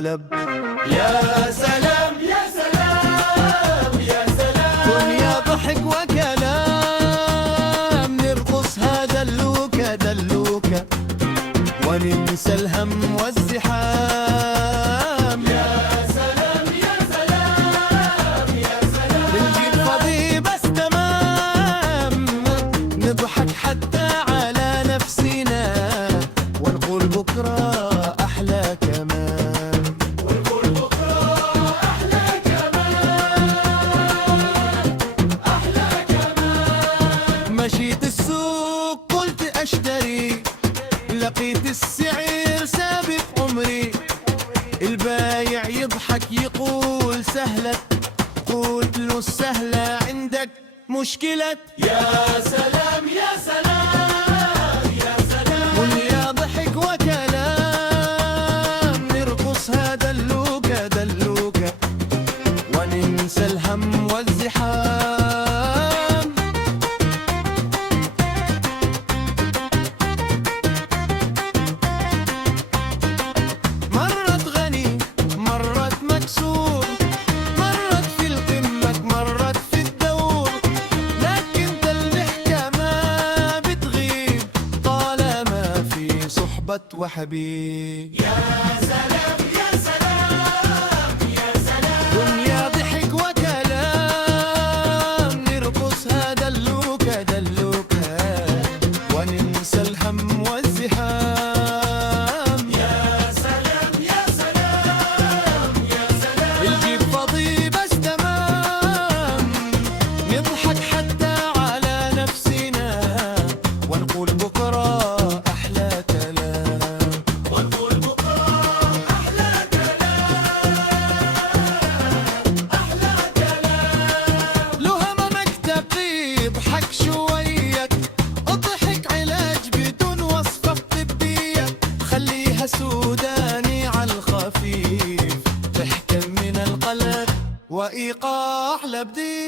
انقلب. يا سلام يا سلام يا سلام، دنيا ضحك وكلام، نرقص هذا اللوكة دلوكة وننسى الهم والزحام. يا سلام يا سلام يا سلام، بنجيب فاضي بس تمام، نضحك حتى على نفسنا ونقول بكرة أحلى كمان. ونقول بكرة أحلى كمان، أحلى كمان. مشيت السوق قلت أشتري، لقيت السعر سابق عمري، البايع يضحك يقول سهلة، قلت له السهلة عندك مشكلة. يا سلام يا سلام يا سلام، دنيا ضحك وكلام، نرقص هذا اللوكة دلوكة وننسى الهم والزحام. مرت غني مرت مكسور، مرت في القمة مرت في الدور، لكن الضحكة ما بتغيب طالما في صحبة وحبيب. يا سلام يا سلام يا سلام، دنيا ضحك وكلام، نرقص هذا اللوكة دلوكة وننسى الهم والزحام. يا سلام يا سلام يا سلام، الجيب فاضي بس تمام، نضحك حتى على نفسنا ونقول بكرة أحلى كلام. ونقول بكرة أحلى كلام، أحلى كلام. له همك يضحك شوية، اضحك علاج بدون وصفة طبية، خليها سوداني على الخفيف، ضحكة من القلب وإيقاع لبدية.